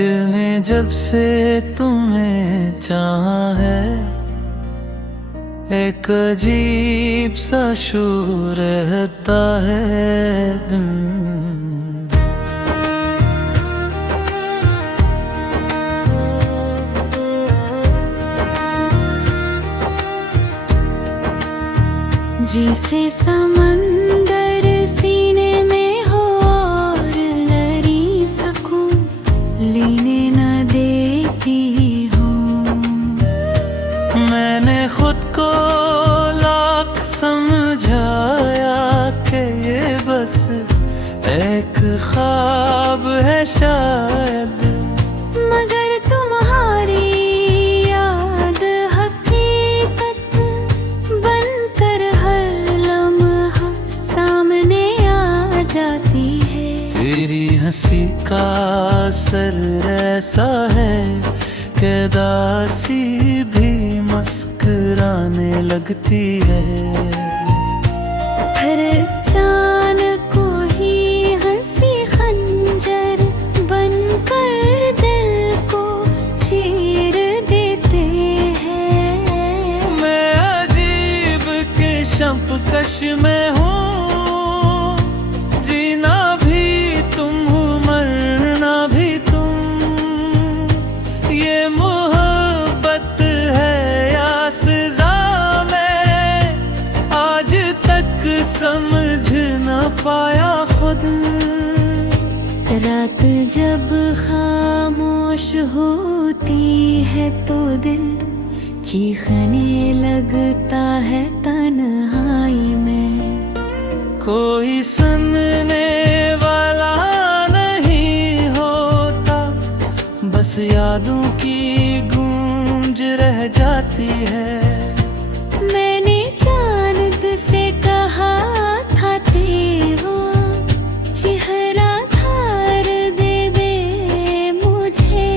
दिल ने जब से तुम्हें चाहा है, एक अजीब सा शूर रहता है दिल। जैसे समंदर सीने में हो और लड़ी सकूं लेने न देती हूँ। मैंने खुद को लाख समझाया कि ये बस एक ख्वाब है शायद, मगर तुम्हारी याद हकीकत बनकर हर लम्हा सामने आ जाती है। तेरी हंसी का असर ऐसा है कि दासी भी मुस्कुराने लगती है। हर चान को ही हंसी खंजर बनकर दिल को चीर देते हैं। मैं अजीब किस्म कश में हूँ, जीना भी तुम हो मरना भी तुम। ये मोहब्बत है या सजा, मैं आज तक समझ न पाया खुद। रात जब खामोश होती है तो दिल चीखने लगता है तन्हाई में। कोई सुनने वाला नहीं होता, बस यादों की गूंज रह जाती है। मैंने चांद से कहा था तेरा चेहरा धार दे दे मुझे,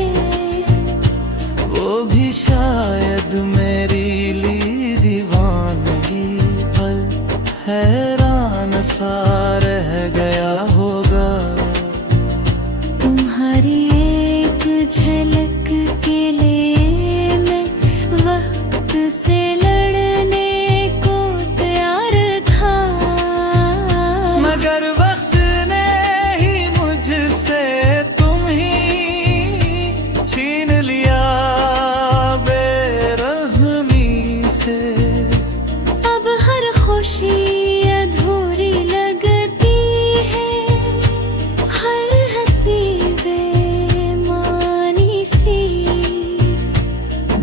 वो भी शायद मेरी ली दीवानगी पर हैरान सा रह गया होगा। तुम्हारी एक झलक के लिए मैं वक्त से लड़ने को तैयार था, मगर वक्त ने ही मुझसे तुम ही छीन लिया बेरहमी से। अब हर खुशी अधूरी लगती है, हर हंसी बेमानी सी।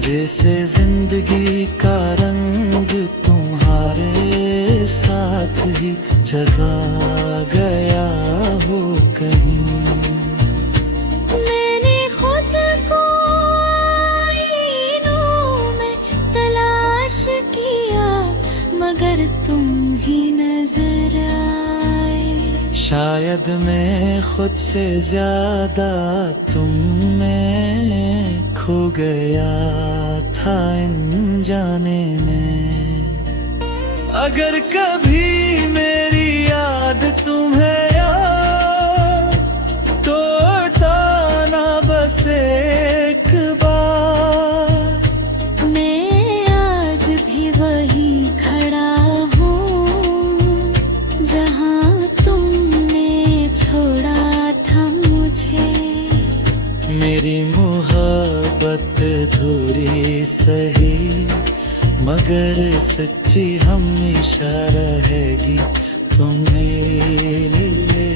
जैसे जिंदगी का रंग तुम्हारे साथ ही जगा गया हो कहीं। मैंने खुद को आईनों में तलाश किया, मगर तुम ही नजर आए। शायद मैं खुद से ज्यादा तुम में खो गया था इन जाने में। अगर कभी मेरी याद तुम्हें याद तो उठाना बस एक बार। मैं आज भी वही खड़ा हूँ जहाँ तुमने छोड़ा था मुझे। मेरी मोहब्बत धूरी सही मगर सच्ची हमेशा रहेगी तुम मेरे लिए।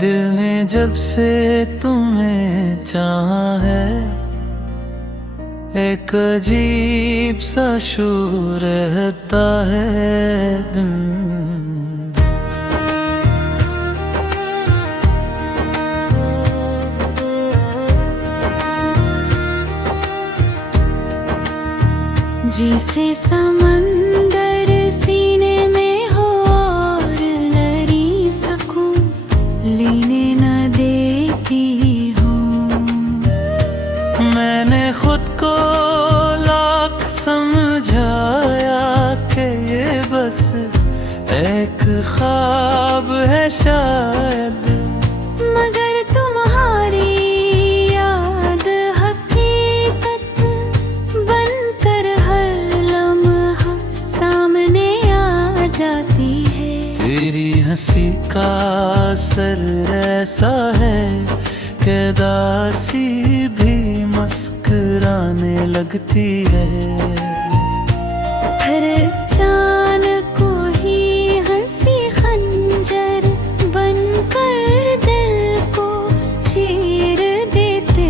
दिल ने जब से तुम्हें चाहा है, एक अजीब सा शूर रहता है दिल। जिसे समंदर सीने में हो और लड़ी सकूं लेने न देती हूँ। मैंने खुद को लाख समझाया कि ये बस एक ख्वाब है शायद, मगर तुम्हारी याद हकीकत बनकर हर लम्हा सामने आ जाती है। तेरी हंसी का असर ऐसा है कि दासी भी मुस्कुराने लगती है। हर चान को ही हंसी खंजर बनकर दिल को चीर देते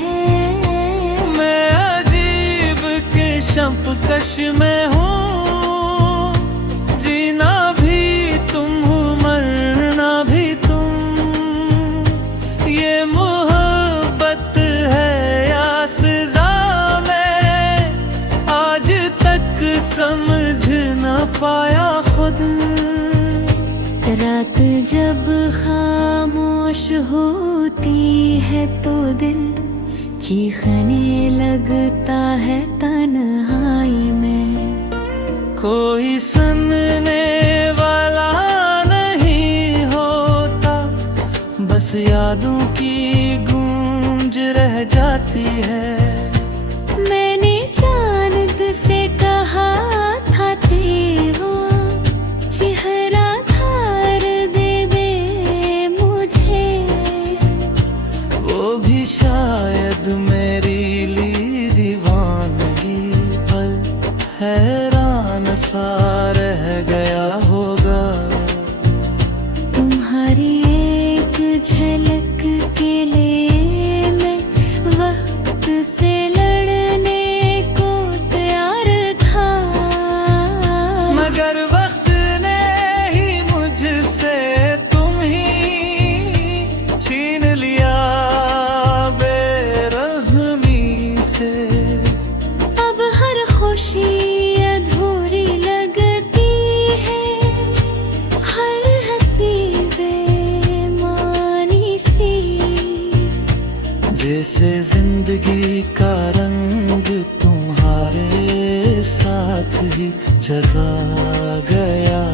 हैं। मैं अजीब कश में हूँ, जीना भी तुम हो मरना भी तुम। ये मोहब्बत है या सजा, मैं आज तक समझ न पाया खुद। रात जब खामोश होती है तो दिल चीखने लगता है तन्हाई में। कोई सुनने वाला नहीं होता, बस यादों की गूंज रह जाती है। मैंने चांद से कहा था तेरा चेहरा धार दे दे मुझे, वो भी शायद मेरी ली दीवानगी पर हैरान सा रह गया होगा। तुम्हारी एक झलक के लिए मैं वक्त से लड़ने को तैयार था, मगर वक्त ने ही मुझसे तुम ही छीन लिया बेरहमी से। अब हर खुशी अधूरी लगती है, हर हंसी बेमानी सी। जैसे जिंदगी का रंग तुम्हारे साथ ही जगा गया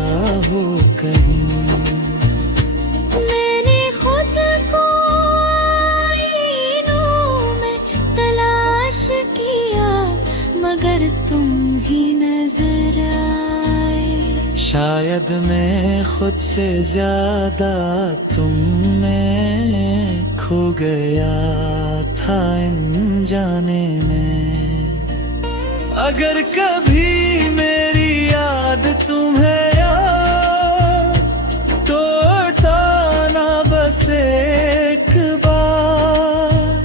हो कहीं। मैंने खुद को आईनों में तलाश किया, मगर तुम ही नजर आए। शायद मैं खुद से ज्यादा तुम में खो गया था अनजाने में। अगर कभी मेरी याद तुम्हें याद तो उठाना बस एक बार।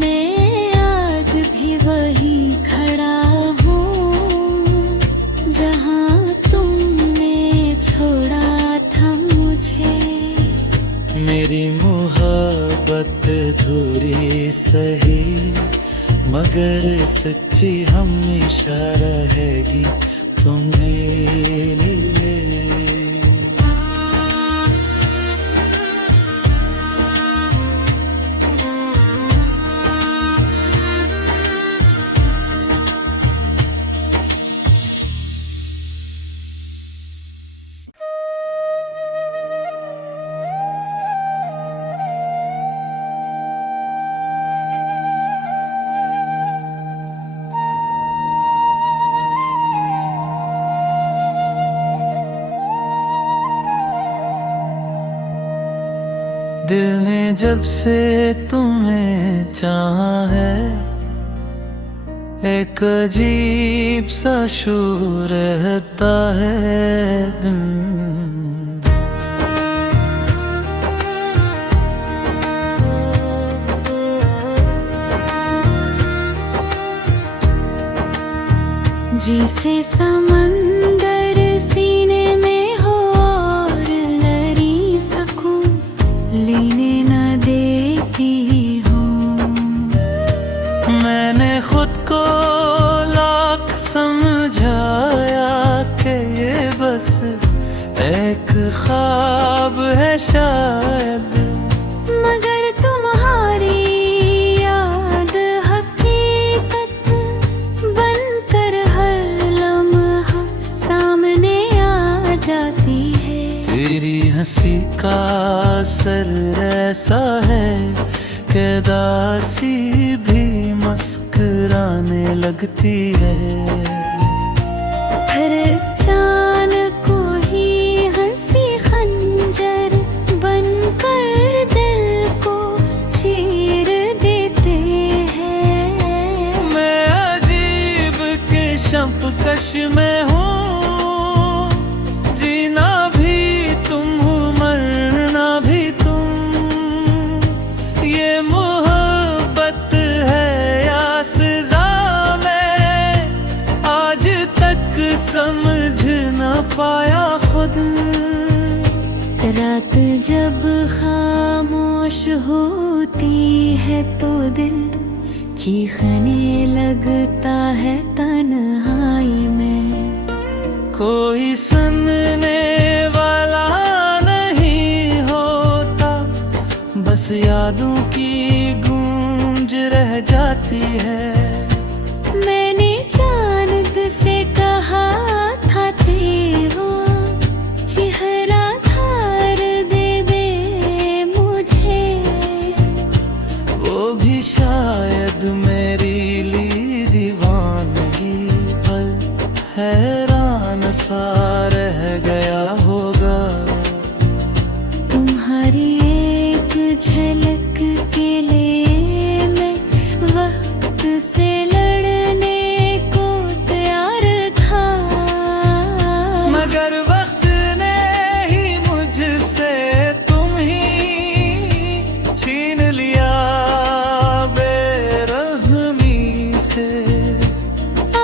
मैं आज भी वही खड़ा हूँ जहाँ तुमने छोड़ा था मुझे। मेरी मोहब्बत धूरी सही, मगर सच्ची हमेशा रहेगी तुम्हें लिए। दिल ने जब से तुम्हें चाहा है, एक अजीब सा शोर रहता है दिल। जिसे समंदर सीने में हो और लड़ी सकूं लेने न देती हूँ। मैंने खुद को लाख बस एक ख्वाब है शायद। मगर तुम्हारी याद हकीकत बनकर हर लम्हा सामने आ जाती है। तेरी हंसी का असर ऐसा है कि दासी भी मुस्कुराने लगती है। फिर चांद को ही हंसी खंजर बनकर दिल को चीर देते हैं। मैं अजीब किस्म कश में हूँ, जीना भी तुम हो मरना भी तुम। ये मोहब्बत है या सजा, मैं आज तक समझ न पाया खुद। रात जब खामोश होती है तो दिल चीखने लगता है तन्हाई में। कोई सुनने वाला नहीं होता, बस यादों की गूंज रह जाती है। मैंने चांद से कहा था तेरा चेहरा धार दे दे मुझे। वो भी शायद मेरी ली दीवानगी पर हैरान सा रह गया होगा। तुम्हारी एक झलक के लिए मैं वक्त से लड़ने को तैयार था। मगर वक्त ने ही मुझसे तुम ही छीन लिया बेरहमी से।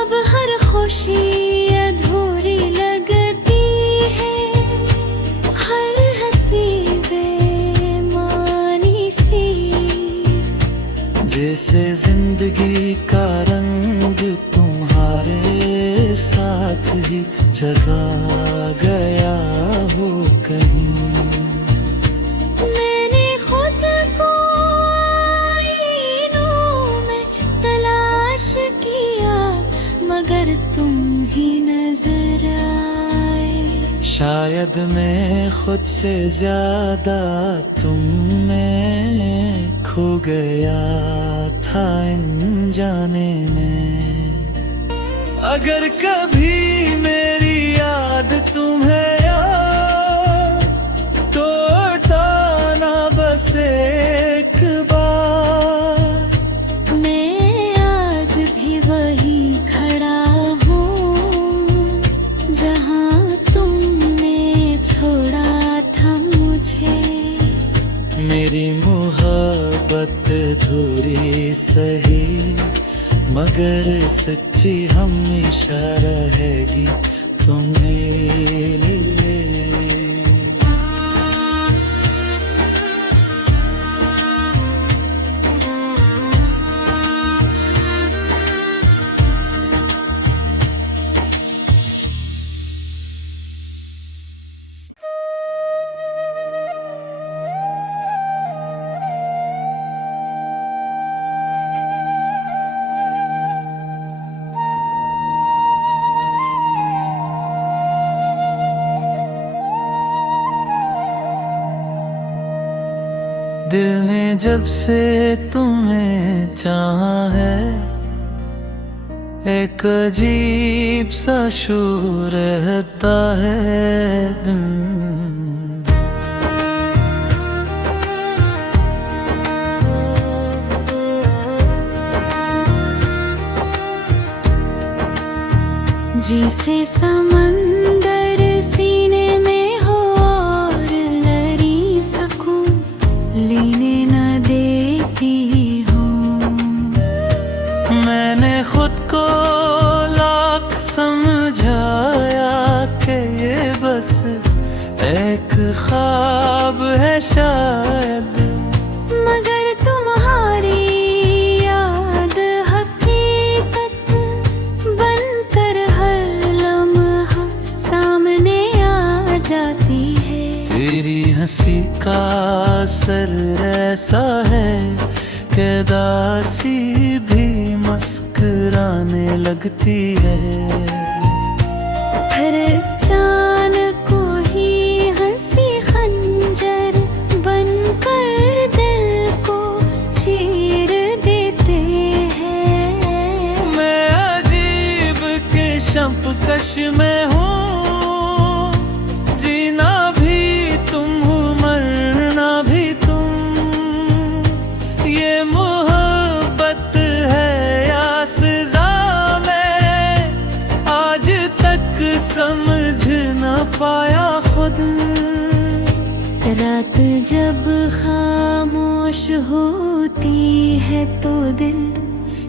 अब हर खुशी अधूरी लगती है, हर हंसी बेमानी सी। जैसे जिंदगी का रंग तुम्हारे साथ ही जगा गया हो कहीं। मैंने खुद को आईनों में तलाश किया, मगर तुम ही नजर आए। शायद मैं खुद से ज्यादा तुम में खो गया था इन जाने में। अगर कभी मेरी याद तुम्हें याद तो उठाना बस एक बार। मैं आज भी वही खड़ा हूँ जहाँ तुमने छोड़ा था मुझे। मेरी मोहब्बत धूरी सही मगर सच्ची हमेशा रहेगी तुम्हें लिए। दिल ने जब से तुम्हें चाहा है, एक अजीब सा शोर रहता है दिल। जिसे समंदर सीने में हो और लड़ी सकूं लेने न देती हूँ। मैंने खुद को लाख समझाया कि ये बस एक ख्वाब है शायद। मगर तुम्हारी याद हकीकत बनकर हर लम्हा सामने जाती है। तेरी हंसी का असर ऐसा है कि दासी भी मुस्कुराने लगती है। हर चान को ही हंसी खंजर बनकर दिल को चीर देते हैं। मैं अजीब किस्म कश में हूँ, जीना भी तुम हो मरना भी तुम। ये मोहब्बत है या सजा, मैं आज तक समझ न पाया खुद। रात जब खामोश होती है तो दिल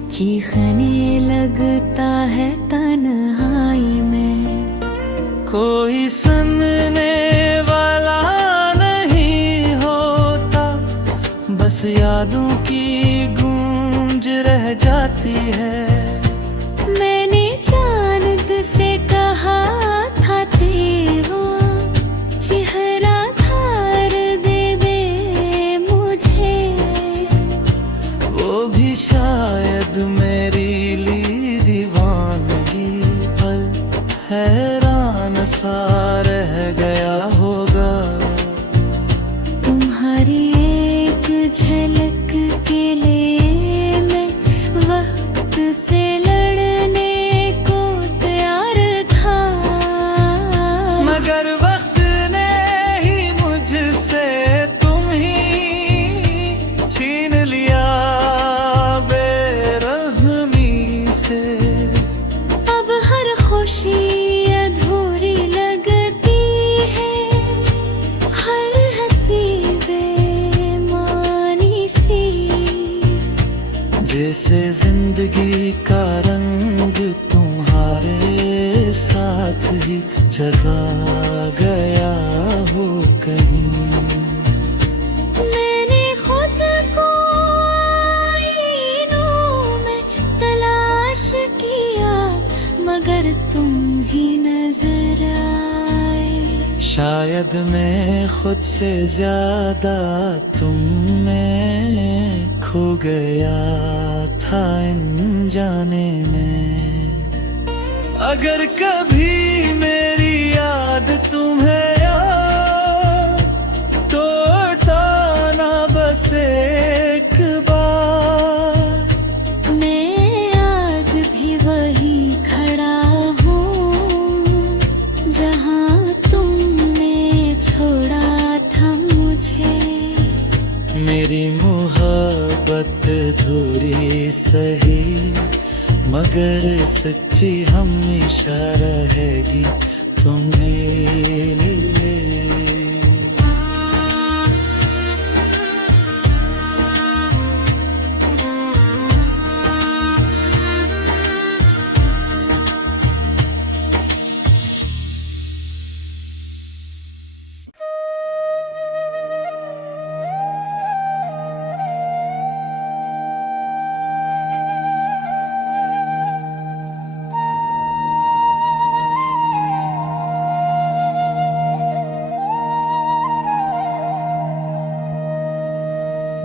चीखने लगता है तन्हाई में। कोई सुनने वाला नहीं होता, बस यादों की गूंज रह जाती है। मैंने चांद से कहा था तेरा चेहरा धार दे दे मुझे, वो भी शायद मेरी ली दीवानगी पर हैरान सा रह गया होगा। तुम्हारी एक झलक के लिए मैं वक्त से लड़ने को तैयार था, मगर वक्त ने ही मुझसे तुम ही छीन लिया बेरहमी से। अब हर खुशी अधूरी लगती है, हर हंसी बेमानी सी। जैसे जिंदगी का रंग तुम्हारे साथ ही जगा गया हो कहीं। मैंने खुद को आईनों में तलाश किया, मगर तुम ही नजर आए। शायद मैं खुद से ज्यादा तुम में खो गया था इन जाने में। अगर कभी मेरी याद तुम्हें याद तो उठाना बस एक बार। मैं आज भी वही खड़ा हूँ जहाँ तुमने छोड़ा था मुझे। मेरी मोहब्बत अधूरी सही, मगर सच्ची हमेशा रहेगी तुम मेरे लिए।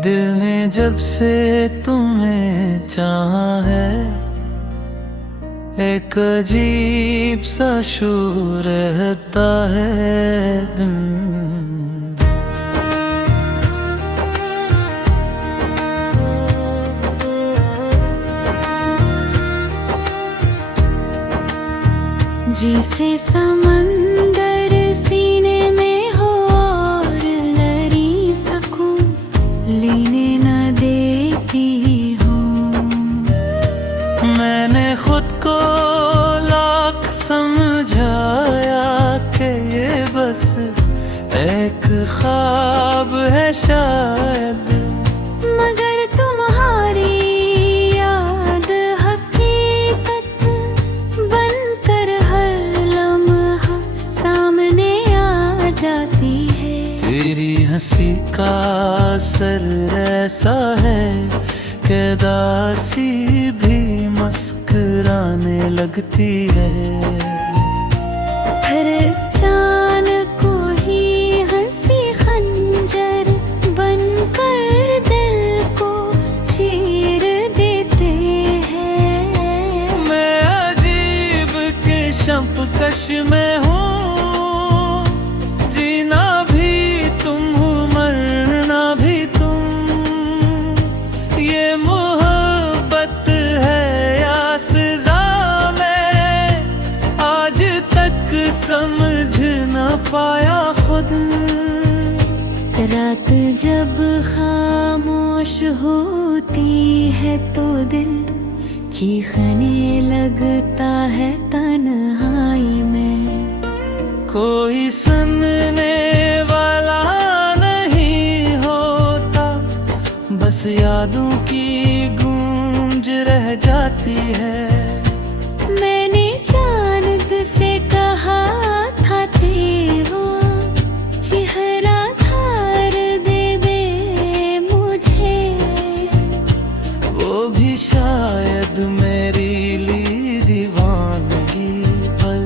दिल ने जब से तुम्हें चाहा है, एक अजीब सा शोर रहता है दिल। जिसे समंदर सीने में हो और लड़ी सकूं लेने न देती हूँ। मैंने खुद को लाख समझाया कि ये बस एक ख्वाब है शायद, मगर तुम्हारी याद हकीकत बनकर हर लम्हा सामने आ जाती है। तेरी हंसी का असर ऐसा है कि दासी भी मुस्कुराने लगती है। हर चान को कश में हूँ, जीना भी तुम हो मरना भी तुम। ये मोहब्बत है या सज़ा, मैं आज तक समझ न पाया खुद। रात जब खामोश होती है तो दिल चीखने लगता है तन्हाई में। कोई सुनने वाला नहीं होता, बस यादों की गूंज रह जाती है। मैंने चांद से कहा था तेरा चेहरा धार दे दे मुझे, वो भी शायद मेरी ली दीवानगी पर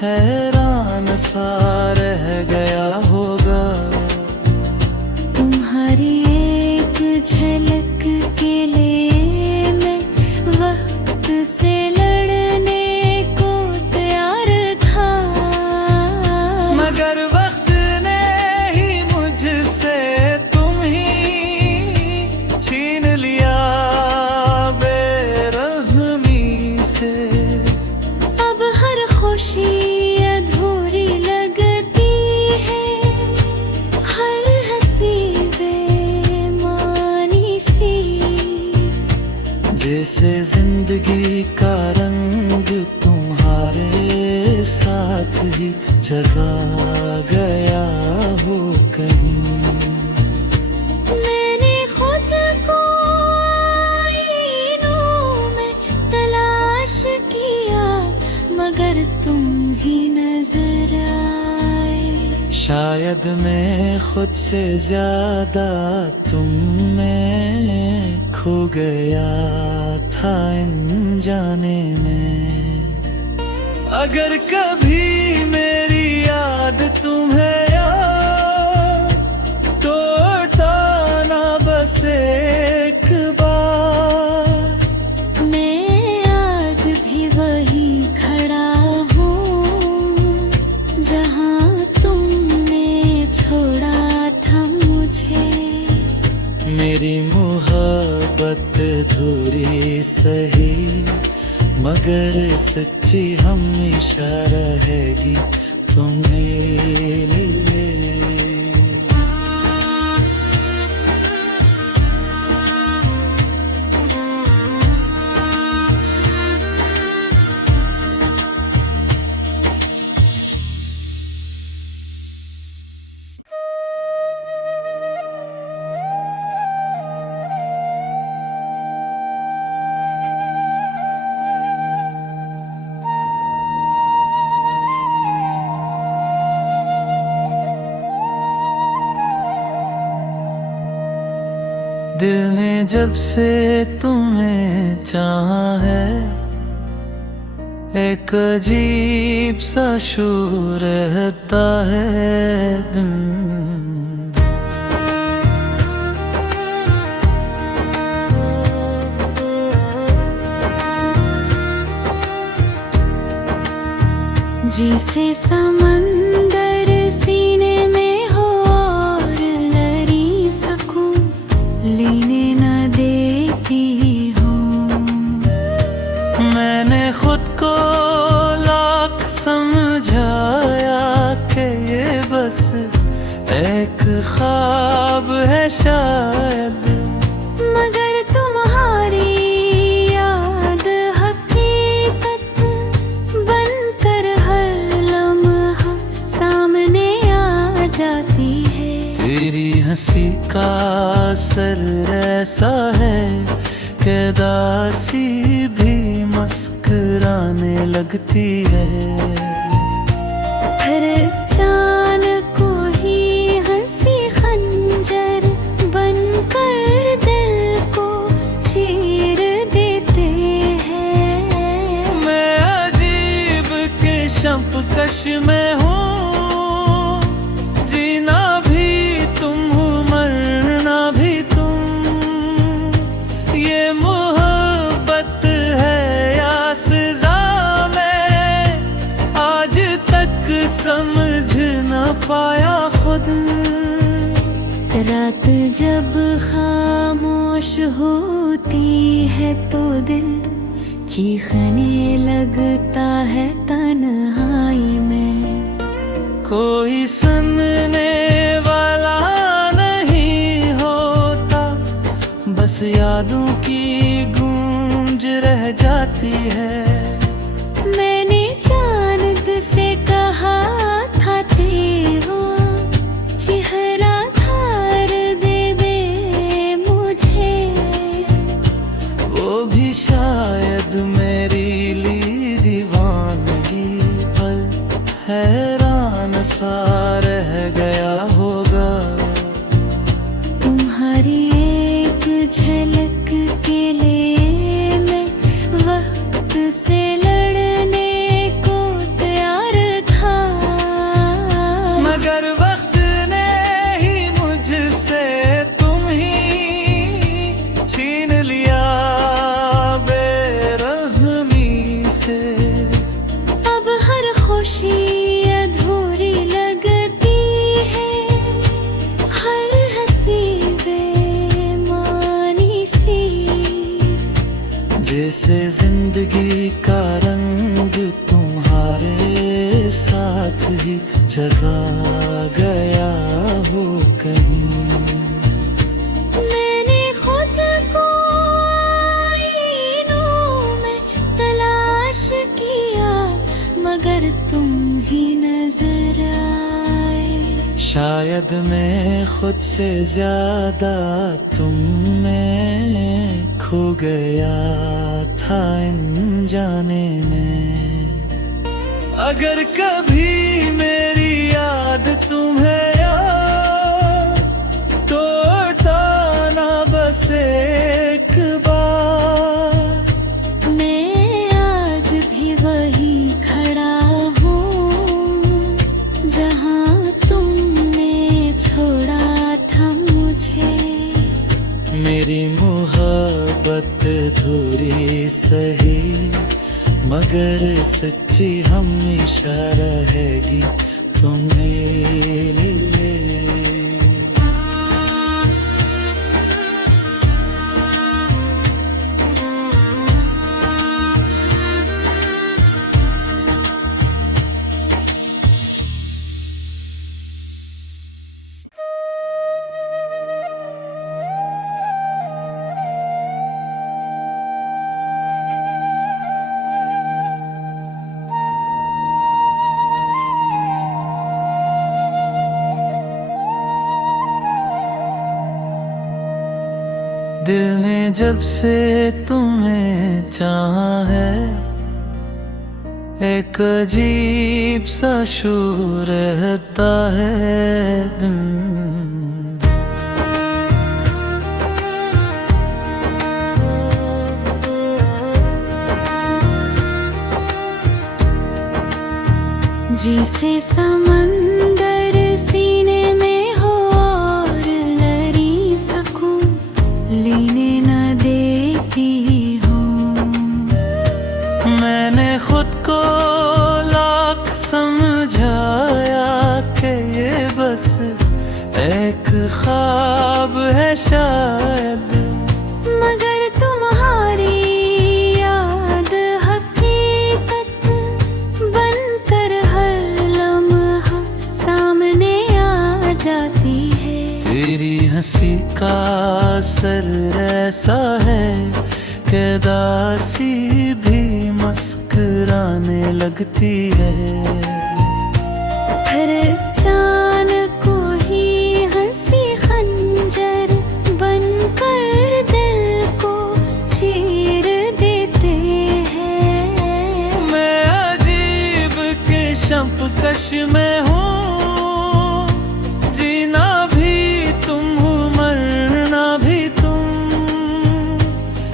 हैरान सा रह गया होगा। तुम्हारी एक झलक के लिए मैं वक्त से लड़ने को तैयार था, मगर वक्त ने ही मुझसे तुम ही छीन लिया बेरहमी से। अब हर खुशी अधूरी लगती है, हर हंसी बेमानी सी। जैसे जिंदगी का रंग तुम्हारे साथ ही जगा गया हो कहीं। मैंने खुद को आईनों में तलाश किया, मगर तुम ही नजर आए। शायद मैं खुद से ज्यादा तुम में खो गया था इन जाने में। अगर कभी मेरी याद तुम्हें याद, तो उठाना बस एक बार। मैं आज भी वही खड़ा हूँ जहाँ तुमने छोड़ा था मुझे। मेरी मोहब्बत धूरी सही, मगर सच्ची हमेशा रहेगी तुम्हें लिए। दिल ने जब से तुम्हें चाहा है, एक अजीब सा शोर रहता है दिल। जिसे समंदर सीने में हो और लड़ी सकूं लेने न देती हूँ। मैंने खुद को लाख समझाया कि ये बस एक ख्वाब है शायद, मगर तुम्हारी याद हकीकत बनकर हर लम्हा सामने आ जाती है। तेरी हंसी का असर ऐसा है कि दासी भी मुस्कुराने लगती है। हर चान को ही हंसी खंजर बनकर दिल को चीर देते हैं। मैं अजीब किस्म कश में हूँ, जीना भी तुम हो मरना भी तुम। ये मोहब्बत है या सज़ा, मैं आज पाया खुद। रात जब खामोश होती है तो दिल चीखने लगता है तन्हाई में। कोई सुनने वाला नहीं होता, बस यादों की गूंज रह जाती है। मैंने चांद से कहा था तेरा चेहरा धार दे दे मुझे, वो भी शायद मेरी ली दीवानगी पर हैरान सा रह गया होगा। तुम्हारी एक झलक के लिए मैं वक्त से लड़ने को तैयार था, मगर वक्त ने ही मुझसे तुम ही छीन लिया बेरहमी से। अब हर खुशी अधूरी लगती है, हर हंसी बेमानी सी। जैसे जिंदगी का रंग तुम्हारे साथ ही जगा गया हो कहीं। मैंने खुद को आईनों में तलाश किया, मगर तुम ही नजर आए। शायद मैं खुद से ज्यादा तुम में खो गया था इन जाने में। अगर कभी मेरी याद तुम्हें याद तो उठाना बस एक बार। मैं आज भी वही खड़ा हूँ जहाँ तुमने छोड़ा था मुझे। मेरी मोहब्बत धूरी सही, मगर सच्ची हमेशा रहेगी तुम्हें लिए। दिल ने जब से तुम्हें चाहा है, एक अजीब सा शोर रहता है दिल। जिसे समंदर सीने में हो और लड़ी सकूं लेने न देती हूँ। मैंने खुद को लाख समझाया कि ये बस एक ख्वाब है शायद, मगर तुम्हारी याद हकीकत बनकर हर लम्हा सामने आ जाती है। तेरी हंसी का असर ऐसा है कि दासी भी मुस्कुराने लगती है। हर चान को ही हंसी खंजर बनकर दिल को चीर देते हैं। मैं अजीब किस्म कश में हूँ, जीना भी तुम हो मरना भी तुम।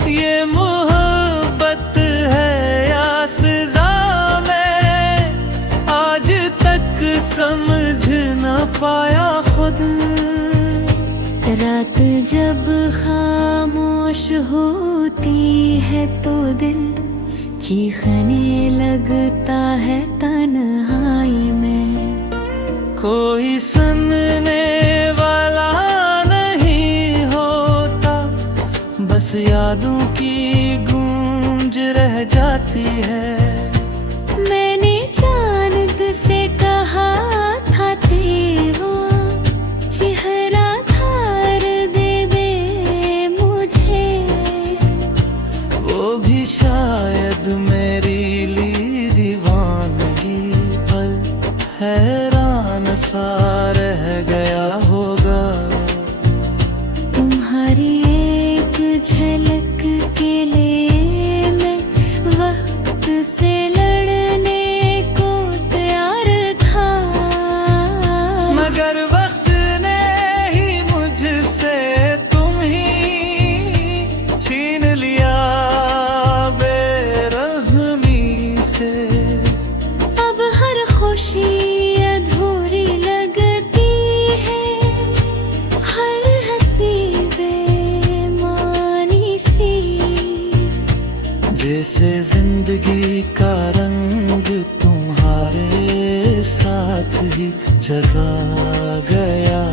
ये मोहब्बत है या सजा, मैं आज तक समझ न पाया खुद। रात जब खामोश होती है तो दिल चीखने लगता है तन्हाई में। कोई सुनने वाला नहीं होता, बस यादों की गूंज रह जाती है। मैंने चांद से कहा था तेरा चेहरा धार दे दे मुझे, वो भी शायद मेरी ली दीवानगी पर हैरान सा रह गया होगा। तुम्हारी एक झलक के लिए मैं वक्त से लड़ने को तैयार था, मगर वक्त ने ही मुझसे तुम ही छीन लिया बेरहमी से। अब हर खुशी अधूरी लगती है, हर हंसी बेमानी सी, जैसे जिंदगी का रंग तुम्हारे साथ ही जगा गया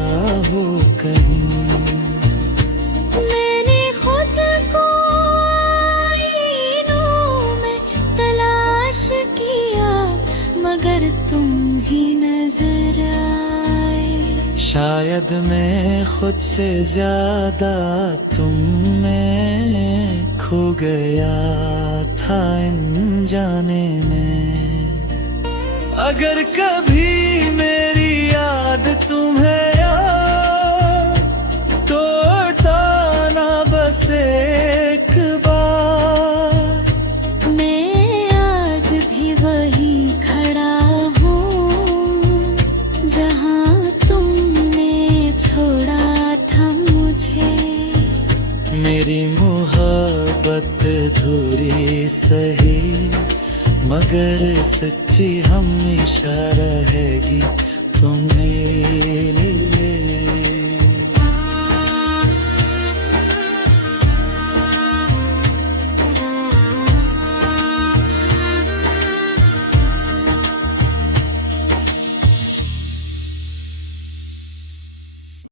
हो कहीं। मैंने खुद को आईनों में तलाश किया, मगर तुम ही नजर आए। शायद मैं खुद से ज्यादा तुम में खो गया था अनजाने में। अगर कभी मेरी याद तुम्हें याद तो उठाना बस एक बार। मैं आज भी वही खड़ा हूँ जहाँ तुमने छोड़ा था मुझे। मेरी मोहब्बत अधूरी सही, मगर सच्ची हमेशा रहेगी तुम मेरी।